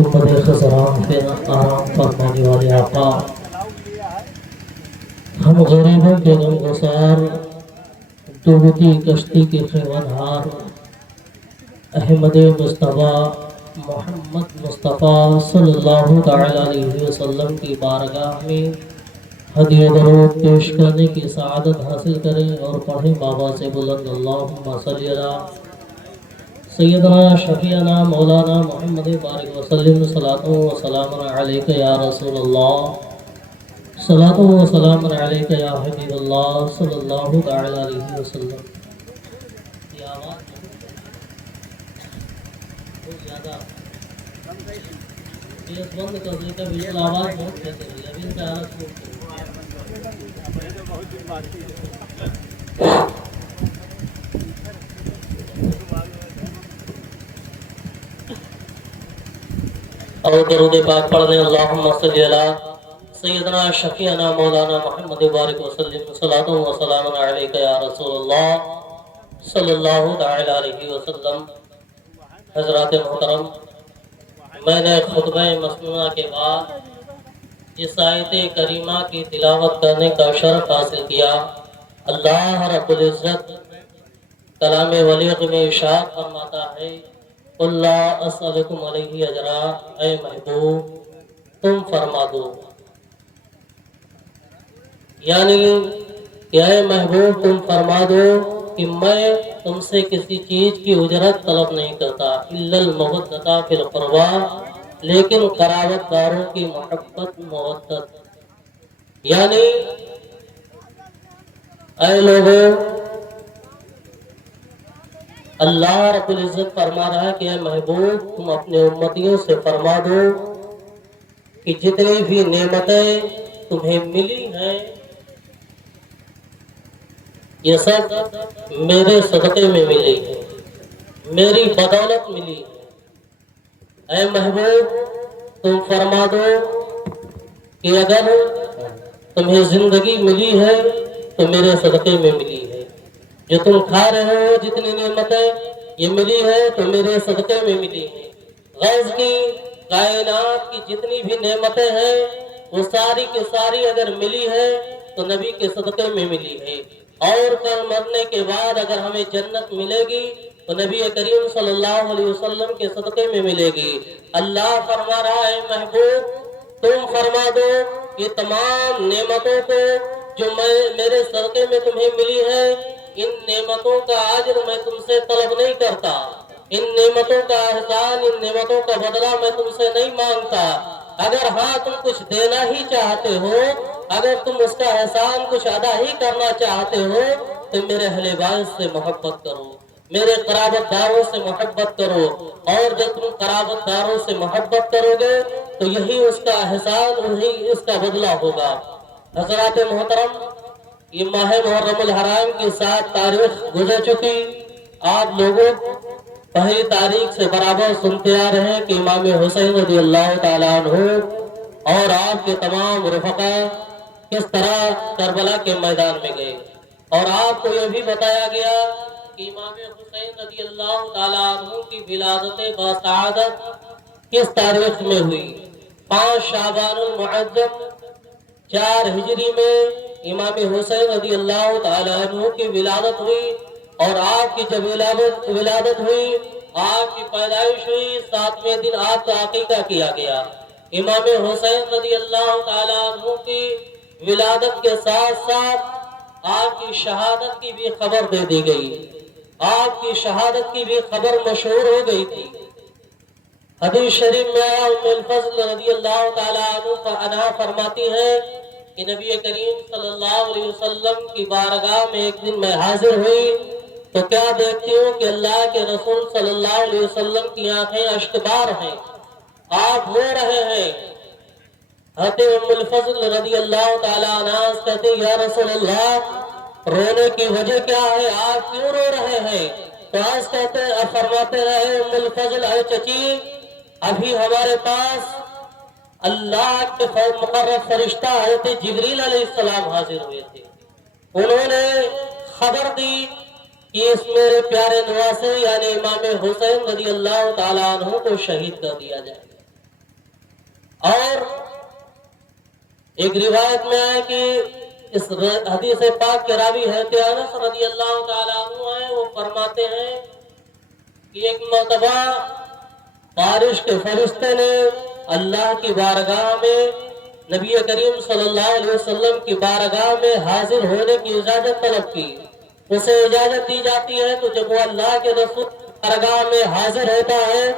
گنبد خزران پہ آرام فرمانے والے آقا، ہم غریبوں کے غمگسار، ڈوبتی کشتی کے خیمہار احمد مصطفیٰ محمد مصطفیٰ صلی اللہ تعالی علیہ وسلم کی بارگاہ میں ہدیہ درود پیش کرنے کی سعادت حاصل کریں اور پڑھیں بابا سے بلند اللہم صلی علی سیدنا شفیعنا مولانا محمد بارک وسلم صلاۃ و سلام علیک یا رسول اللہ، صلاۃ و سلام علیک یا حبیب اللہ صلی اللہ تعالی علیہ وسلم۔ یہ آواز بہت زیادہ بیس بند کر دی، کبھی آواز بہت تیز ہے، ابھی ان کا الگ اور درود پاک پڑھ لیں۔ اللہم صلی علی سیدنا شفیعنا مولانا محمد بارک وسلم صلاۃ و سلام علیک یا رسول اللہ صلی اللہ تعالی علیہ وسلم۔ حضرات محترم، میں نے خطبہ مسنونہ کے بعد اس آیت کریمہ کی تلاوت کرنے کا شرف حاصل کیا۔ اللہ رب العزت کلام ولیغ میں ارشاد فرماتا ہے، قُلْ لَا أَسْأَلُكُمْ عَلَيْهِ أَجْرًا، اے محبوب تم فرما دو، یعنی کہ اے محبوب تم فرما دو کہ میں تم سے کسی چیز کی اجرت طلب نہیں کرتا، إِلَّا الْمَوَدَّةَ فِي الْقُرْبَى، لیکن قرابت داروں کی محبت مودت، یعنی اے لوگوں، اللہ رب العزت فرما رہا ہے کہ اے محبوب تم اپنے امتیوں سے فرما دو کہ جتنی بھی نعمتیں تمہیں ملی ہیں یہ سب میرے صدقے میں ملی ہے، میری بدولت ملی ہے۔ اے محبوب تم فرما دو کہ اگر تمہیں زندگی ملی ہے تو میرے صدقے میں ملی ہے، جو تم کھا رہے ہو جتنی نعمتیں یہ ملی ہے تو میرے صدقے میں ملی ہے۔ غیظ کی کائنات کی جتنی بھی نعمتیں ہیں وہ ساری کی ساری اگر ملی ہے تو نبی کے صدقے میں ملی ہے، اور کل مرنے کے بعد اگر ہمیں جنت ملے گی تو نبی کریم صلی اللہ علیہ وسلم کے صدقے میں ملے گی۔ اللہ فرما رہا ہے محبوب تم فرما دو یہ تمام نعمتوں کو جو میرے صدقے میں تمہیں ملی ہے، ان نعمتوں کا اجر میں تم سے طلب نہیں کرتا، ان نعمتوں کا احسان، ان نعمتوں کا بدلہ میں تم سے نہیں مانگتا۔ اگر ہاں تم کچھ دینا ہی چاہتے ہو، اگر تم اس کا احسان کچھ ادا ہی کرنا چاہتے ہو تو میرے اہل بیت سے محبت کرو، میرے قرابت داروں سے محبت کرو، اور جب تم قرابت داروں سے محبت کرو گے تو یہی اس کا احسان، یہی اس کا بدلہ ہوگا۔ حضرات محترم، یہ ماہ محرم الحرام کی 7 تاریخ گزر چکی، آپ لوگوں پہلی تاریخ سے برابر سنتے آ رہے ہیں کہ امام حسین رضی اللہ تعالیٰ عنہ اور آپ کے تمام رفقا کس طرح کربلا کے میدان میں گئے، اور آپ کو یہ بھی بتایا گیا کہ امام حسین رضی اللہ تعالیٰ عنہ کی ولادت باسعادت کس تاریخ میں ہوئی؟ 5 شعبان المعظم 4 ہجری میں امام حسین رضی اللہ تعالیٰ عنہ کی ولادت ہوئی، اور آپ کی جب ولادت ہوئی، آپ کی پیدائش ہوئی، 7ویں دن آپ کا عقیقہ کیا گیا۔ امام حسین رضی اللہ تعالیٰ عنہ کی ولادت کے ساتھ ساتھ آپ کی شہادت کی بھی خبر دے دی گئی، آپ کی شہادت کی بھی خبر مشہور ہو گئی تھی۔ حدیث شریف میں ام الفضل رضی اللہ تعالیٰ عنہ فرماتی ہے کہ نبی کریم صلی اللہ علیہ وسلم کی بارگاہ میں ایک دن میں حاضر ہوئی تو کیا دیکھتی ہوں کہ اللہ کے رسول صلی اللہ علیہ وسلم کی آنکھیں اشکبار ہیں، آپ رو رہے ہیں۔ حضرت ام الفضل رضی اللہ تعالیٰ عنہ کہتے یا رسول اللہ رونے کی وجہ کیا ہے، آپ کیوں رو رہے ہیں؟ تو آج کہتے فرماتے رہے ام الفضل اے چچی، ابھی ہمارے پاس اللہ کے مقرب فرشتہ حضرت جبریل علیہ السلام حاضر ہوئے تھے، انہوں نے خبر دی کہ اس میرے پیارے نواسے یعنی امام حسین رضی اللہ تعالیٰ عنہ کو شہید کر دیا جائے۔ اور ایک روایت میں ہے کہ اس حدیث پاک کے راوی ہے کہ انس رضی اللہ تعالیٰ عنہ ہیں، وہ فرماتے ہیں کہ ایک مرتبہ بارش کے فرشتے نے اللہ کی بارگاہ میں نبی کریم صلی اللہ علیہ وسلم کی بارگاہ میں حاضر ہونے کی اجازت طلب کی. اسے اجازت دی جاتی ہے تو جب وہ اللہ کے رسول بارگاہ میں حاضر ہوتا ہے،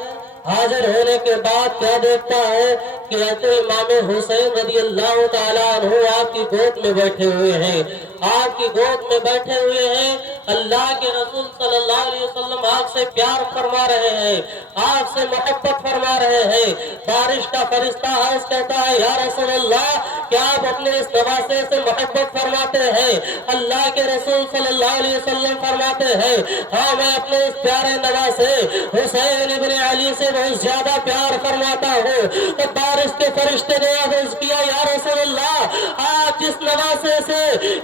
حاضر ہونے کے بعد کیا دیکھتا ہے کہ امام حسین رضی اللہ تعالیٰ عنہ آپ کی گود میں بیٹھے ہوئے ہیں. آپ کی گود میں بیٹھے ہوئے ہیں. اللہ کے رسول صلی اللہ علیہ وسلم آپ سے پیار فرما رہے ہیں، آپ سے محبت فرما رہے ہیں. بارش کا فرشتہ عرض کہتا ہے یا رسول اللہ، کیا آپ اپنے اس نواسے سے محبت فرماتے ہیں؟ اللہ کے رسول صلی اللہ علیہ وسلم فرماتے ہیں ہاں، میں اپنے اس پیارے نواسے حسین ابن علی سے بہت زیادہ پیار فرماتا ہوں. تو بارش کے فرشتے نے عرض کیا یا رسول اللہ، آپ جس نواسے سے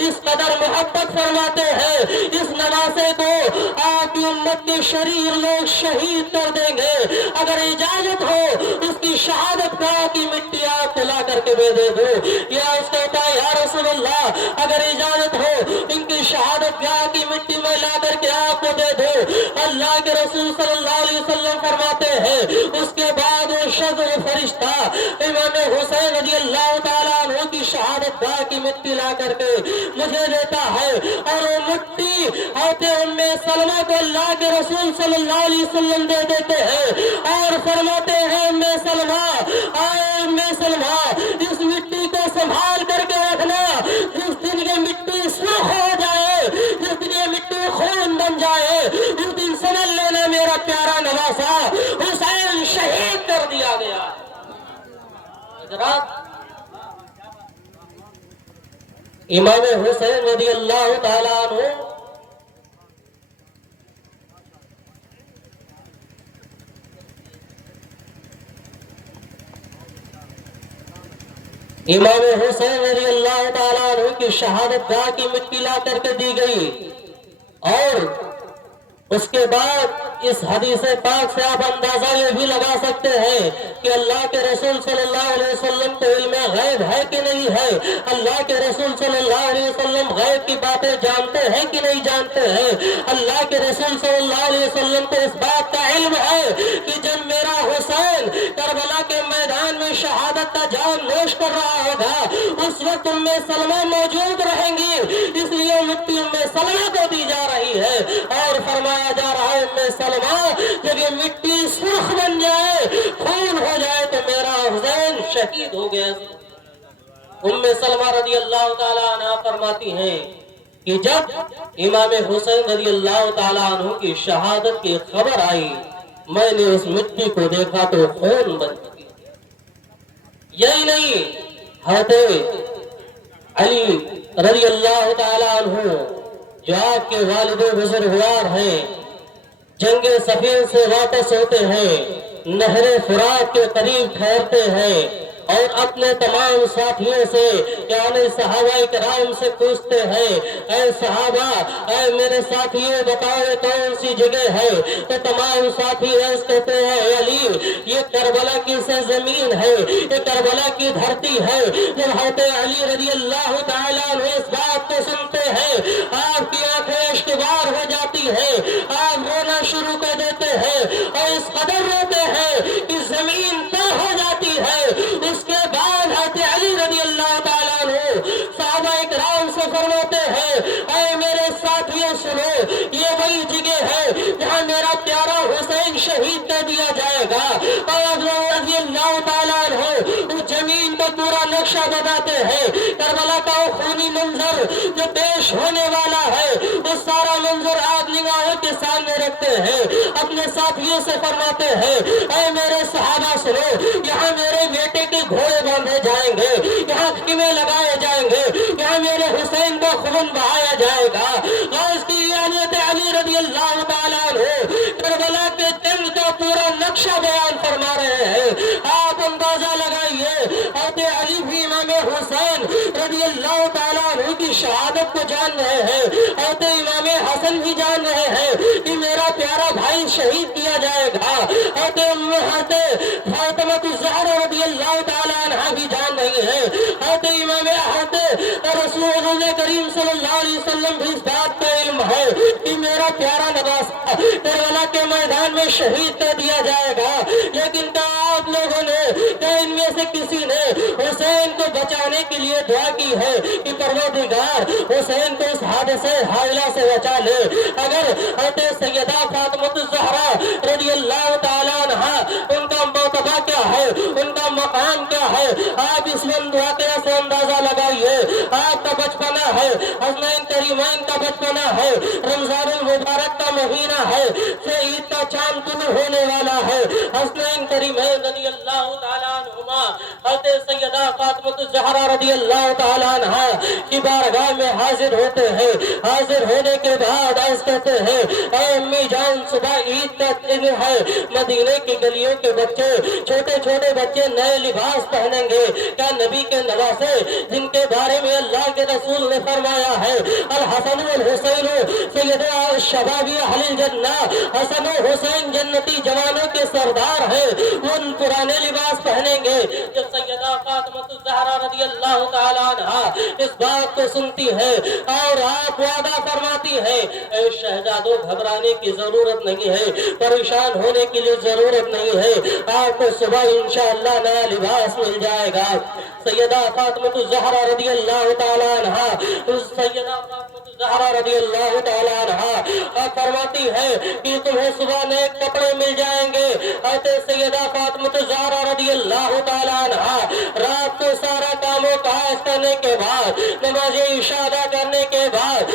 اس قدر محبت فرماتے ہیں، اس نواسے کو آپ کی امت کے شریر لوگ شہید کر دیں گے. اگر اجازت ہو اس کی شہادت گاہ کی مٹی آپ کو لا کر کے دے دو. یا اس کہتا ہے یا رسول اللہ، اگر اجازت ہو ان کی شہادت گاہ کی مٹی میں لا کر کے آپ کو دے دو. اللہ کے رسول صلی اللہ علیہ وسلم فرماتے ہیں اس کے بعد وہ شذر فرشتہ امام حسین رضی اللہ تعالیٰ عنہ کی شہادت گاہ کی مٹی لا کر کے مجھے دیتا ہے، اور وہ مٹی ہوتے ام سلمہ کو اللہ کے رسول صلی اللہ علیہ وسلم دے دیتے ہیں اور فرماتے ہیں ام سلمہ، آئے ام سلمہ، اس مٹی کو سنبھال کر کے رکھنا. جس دن یہ مٹی سرخ ہو جائے، جس دن یہ مٹی خون بن جائے، اس دن سمجھ لینا میرا پیارا نواسا حسین شہید کر دیا گیا. حضرات، امام حسین رضی اللہ تعالیٰ عنہ امام حسین رضی اللہ تعالیٰ عنہ کی شہادت گاہ کی مٹی لا کر کے دی گئی. اور اس کے بعد اس حدیث پاک سے آپ اندازہ یہ بھی لگا سکتے ہیں کہ اللہ کے رسول صلی اللہ علیہ وسلم کو علم غیب ہے کہ نہیں ہے. اللہ کے رسول صلی اللہ علیہ وسلم غیب کی باتیں جانتے ہیں کہ نہیں جانتے ہیں. اللہ کے رسول صلی اللہ علیہ وسلم کو اس بات کا علم ہے کہ جب میرا حسین کربلا کے میدان میں شہادت کا جام نوش کر رہا ہوگا، اس وقت ام سلمہ موجود رہیں گی، اس لیے مٹی ام سلمہ کو دی جا رہی ہے. اور فرمایا جا رہا ہے ام سلمہ، جب یہ مٹی سرخ بن جائے، خون ہو جائے، تو میرا حسین شہید ہو گیا. ام سلمہ رضی اللہ تعالیٰ عنہ فرماتی ہیں کہ جب امام حسین رضی اللہ تعالیٰ عنہ کی شہادت کی خبر آئی، میں نے اس مٹی کو دیکھا تو خون بن چکی. یہی نہیں، حضرت علی رضی اللہ تعالیٰ عنہ جو آپ کے والد بزرگوار ہیں، جنگ صفین سے واپس ہوتے ہیں، نہر فرات کے قریب ٹھہرتے ہیں اور اپنے تمام ساتھیوں سے یعنی صحابہ کرام سے پوچھتے ہیں اے صحابہ، اے میرے ساتھیوں بتاؤ کون سی جگہ ہے؟ تو تمام ساتھی ایسے کہتے ہیں اے علی، یہ کربلا کی سرزمین ہے، یہ کربلا کی دھرتی ہے. جب حضرت علی رضی اللہ تعالیٰ عنہ اس بات کو سنتے ہیں، آپ کی آنکھیں اشکبار ہو جاتی ہے، آپ رونا شروع کر دیتے ہیں اور اس قدر روتے ہیں کہ زمین تر ہو جاتی ہے. اس کے بعد حضرت علی رضی اللہ تعالیٰ عنہ صحابہ اکرام سے فرماتے ہیں اے میرے ساتھیوں سنو، یہ وہی جگہ ہے جہاں میرا پیارا حسین شہید کر دیا جائے گا. اور رضی اللہ تعالیٰ عنہ اس زمین کو پورا نقشہ بتاتے ہیں. کربلا کا وہ خونی منظر جو پیش ہونے والا ہے، وہ سارا منظر آپ نگاہوں کے سامنے رکھتے ہیں. اپنے ساتھیوں سے فرماتے ہیں اے میرے صحابہ سنو، یہاں میرے بیٹے کے گھوڑے باندھے جائیں گے، یہاں خیمے لگائے جائیں گے، یہاں میرے حسین کو خون بہایا جائے گا. غوث کی عنایت علی رضی اللہ تعالیٰ عنہ کربلا کے جنگ کا پورا نقشہ بیان فرما رہے ہیں. آپ اندازہ لگائیے، حضرت علی بھی امام حسین رضی اللہ تعالیٰ عنہ کی شہادت کو جان رہے ہیں، حضرت امام حسن بھی جان رہے ہیں کہ میرا پیارا بھائی شہید کیا جائے گا. حضرت فاطمہ الزہرا رضی اللہ تعالیٰ رسول کریم صلی اللہ علیہ وسلم بھی اس بات کا علم ہے کہ میرا پیارا نواسا کربلا کے میدان میں شہید کر دیا جائے گا، لیکن کیا آپ لوگوں نے، کیا ان میں سے کسی نے حسین کو بچانے کے لیے دعا کی ہے کہ پروردگار حسین کو اس حادثے حائلہ سے بچا لے؟ اگر حضرت سیدہ فاطمہ الزہرا رضی اللہ تعالیٰ عنہا ان کا مرتبہ کیا ہے، ان کا مقام کیا ہے، آپ اس واقعہ سے اندازہ لگائیے۔ آپ کا بچپنا ہے، حسنین کریمین کا بچپنا ہے، رمضان المبارک کا مہینہ ہے، عید کا چاند طلوع ہونے والا ہے، حسنین کریمین رضی اللہ تعالیٰ عنہما حضرت سیدہ فاطمہ الزہرا رضی اللہ تعالیٰ عنہا کی بارگاہ میں حاضر ہوتے ہیں۔ حاضر ہونے کے بعد عرض کرتے ہیں، اے امی جان، صبح عید کا دن ہے، مدینے کی گلیوں کے بچے، چھوٹے چھوٹے بچے نئے لباس پہنیں گے، کیا نبی کے نواسے جن کے بارے میں اللہ کے رسول نے فرمایا ہے الحسن والحسین سیدہ الشباب اہل الجنہ، حسن و حسین جنتی جوانوں کے سردار ہیں، وہ پرانے لباس پہنیں گے۔ جب سیدہ فاطمہ الزہرا رضی اللہ تعالیٰ عنہا اس بات کو سنتی ہے اور آپ وعدہ فرماتی ہے، اے شہزادوں گھبرانے کی ضرورت نہیں ہے، پریشان ہونے کی لیے ضرورت نہیں ہے، آپ کو صبح انشاءاللہ نیا لباس مل جائے گا۔ سیدہ فاطمہ الزہرا رضی اللہ تعالیٰ عنہا رضی اللہ تعالیٰ عنہا فرماتی ہے کہ تمہیں صبح نئے کپڑے مل جائیں گے۔ حضرت سیدہ فاطمہ الزہرا رضی اللہ تعالیٰ عنہا رات کو سارا کام و کاج کرنے کے بعد، نماز عشاء ادا کرنے کے بعد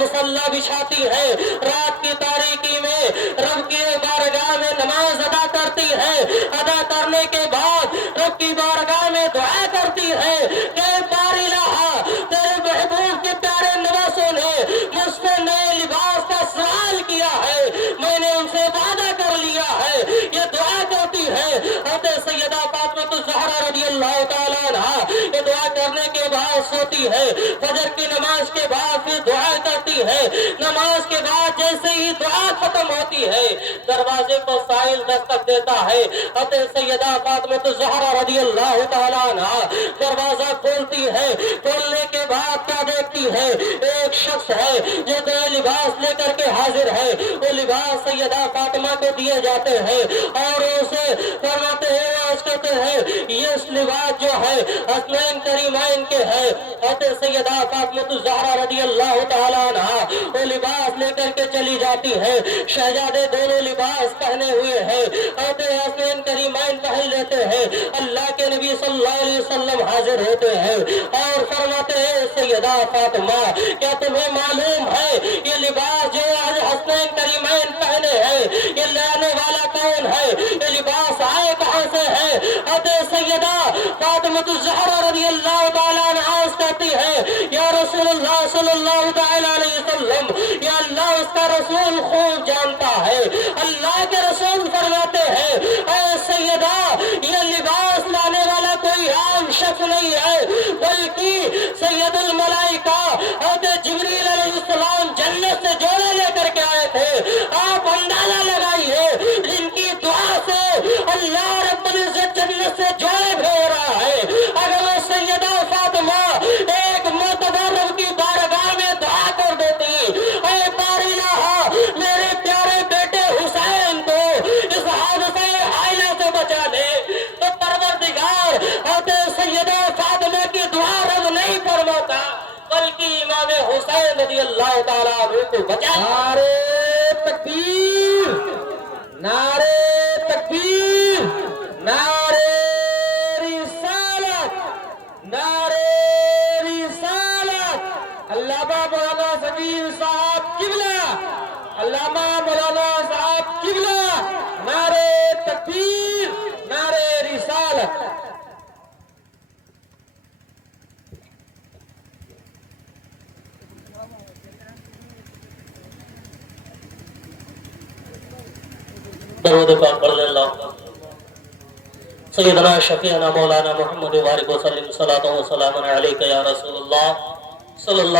مصلی بچھاتی ہے، رات کی تاریکی میں رب کی بارگاہ میں نماز ادا کرتی ہے، ادا کرنے کے بعد رب کی بارگاہ میں دعا کرتی ہے کہ باری الہا، تیرے محبوب کے پیارے نواسوں نے مجھ سے نئے لباس کا سوال کیا ہے، میں نے ان سے وعدہ کر لیا ہے، یہ دعا کرتی ہے۔ حضرت سیدہ فاطمہ الزہرا رضی اللہ تعالیٰ عنہا یہ دعا کرنے کے بعد سوتی ہے، فجر کی نماز کے بعد پھر دعا کرتی ہے، نماز کے بعد جیسے ہی دعا ختم ہوتی ہے دروازے کو سائل دستک دیتا ہے۔ حضرت سیدہ فاطمہ الزہرا رضی اللہ تعالیٰ عنہا دروازہ کھولتی ہے، کھولنے کے بعد کیا دیکھتی ہے، ایک شخص ہے جو نئے لباس لے کر کے حاضر ہے، وہ لباس سیدہ فاطمہ کو دیے جاتے ہیں اور اسے فرماتے ہیں، عرض کرتے ہیں، یہ لباس جو ہے حسنین کریمین کے ہے۔ حضرت سیدہ فاطمہ الزہرا رضی اللہ تعالیٰ عنہا وہ لباس لے کر کے چلی جاتی ہے، شہزادے دونوں لباس پہنے ہوئے ہیں، حضرت حسنین کریمین پہن لیتے ہیں، اللہ کے نبی صلی اللہ علیہ وسلم حاضر ہوتے ہیں اور فرماتے ہیں، سیدہ فاطمہ کیا تمہیں معلوم ہے یہ لباس جو حسنین کریمین پہنے ہیں یہ لانے والا کون ہے، یہ لباس آئے کہاں سے ہے؟ حضرت سیدہ فاطمہ الزہرا رضی اللہ تعالیٰ عنہا کہتی ہے، یا رسول اللہ صلی اللہ تعالیٰ علیہ وسلم، یا اللہ اس کا رسول خوب جانتا ہے۔ اللہ کے رسول فرماتے ہیں، اے سیدہ یہ لباس لانے والا کوئی عام شخص نہیں ہے، بلکہ سید الملائکہ حضرت جبریل علیہ السلام جنت سے جوڑے لے کر کے آئے تھے۔ آپ اندازہ لگائیے جن کی دعا سے اللہ رب العزت جنت سے جوڑے بھیج رہا ہے، اگر وہ سیدہ فاطمہ ایک مرتبہ رب کی بارگاہ میں دعا کر دیتی، اے باری الہا میرے پیارے بیٹے حسین کو اس حادثے حائلہ سے بچا لے، تو پروردگار حضرت سیدہ فاطمہ کی دعا رب نہیں فرماتا بلکہ امام حسین رضی اللہ تعالیٰ عنہ کو بچا۔ نعرے تکبیر، نعرے تکبیر، نعرے رسالت، نعرے رسالت۔ علامہ مولانا سبیر صاحب قبلہ، علامہ مولانا صاحب قبلہ، نعرے تکبیر، نعرے رسالت۔ درود پاک پڑھ لیں اللہ سیدنا شفیعنا مولانا محمد وبارک وسلم صلاۃ و سلام علیک یا رسول اللہ صلی اللہ